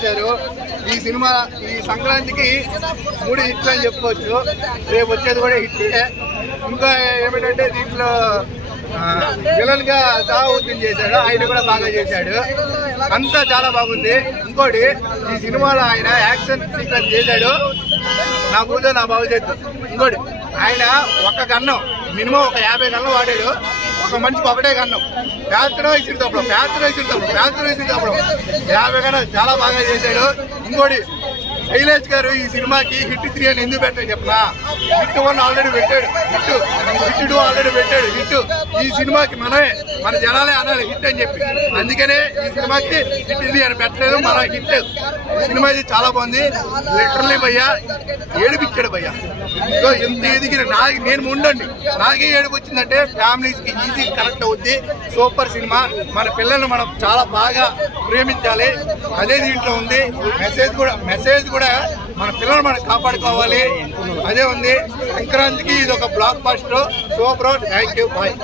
ఇచ్చారు. ఈ సినిమా ఈ సంక్రాంతికి 3 హిట్లు అని చెప్పుకోవచ్చు. రేపు వచ్చేది కూడా హిట్టే. ఇంకా ఏమిటంటే దీంట్లో విలన్ గా సాహుద్దీన్ చేశాడు, ఆయన కూడా బాగా చేశాడు. అంతా చాలా బాగుంది. ఇంకోటి ఈ సినిమాలో ఆయన యాక్షన్ సీక్వెన్స్ చేశాడు, నా కూతురు నా భవిష్యత్తు. ఇంకోటి ఆయన ఒక గన్నం మినిమం ఒక 50 గన్నం వాడాడు. ఒక మనిషికి ఒకటే గన్నం, ప్యాత్రం ఇచ్చిన తప్పడం 50 గన్నం చాలా బాగా చేశాడు. ఇంకోటి శైలేష్ గారు ఈ సినిమాకి హిట్ 3 అని ఎందుకు పెట్టాడు చెప్పనా? హిట్ 1 ఆల్రెడీ పెట్టాడు, హిట్ 2 ఆల్రెడీ పెట్టాడు. హిట్ ఈ సినిమాకి మన జనాలే అనాలి హిట్ అని చెప్పి, అందుకనే ఈ సినిమాకి హిట్ 3 అని పెట్టలేదు. మన హిట్ ఈ సినిమా ఇది చాలా బాగుంది. లిటరల్లీ భయ్యా ఏడిపించాడు భయ్యా. ఎంత ఎదిగిన నేను ఉండండి నాకే ఏడుపు వచ్చిందంటే ఫ్యామిలీస్ కి ఈజీ కనెక్ట్ అవుద్ది. Super cinema. మన పిల్లల్ని మనం చాలా బాగా ప్రేమించాలి, అదే దీంట్లో ఉంది. మెసేజ్ కూడా మన పిల్లలు మనం కాపాడుకోవాలి, అదే ఉంది. సంక్రాంతికి ఇది ఒక blockbuster. Super. Thank you. Bye.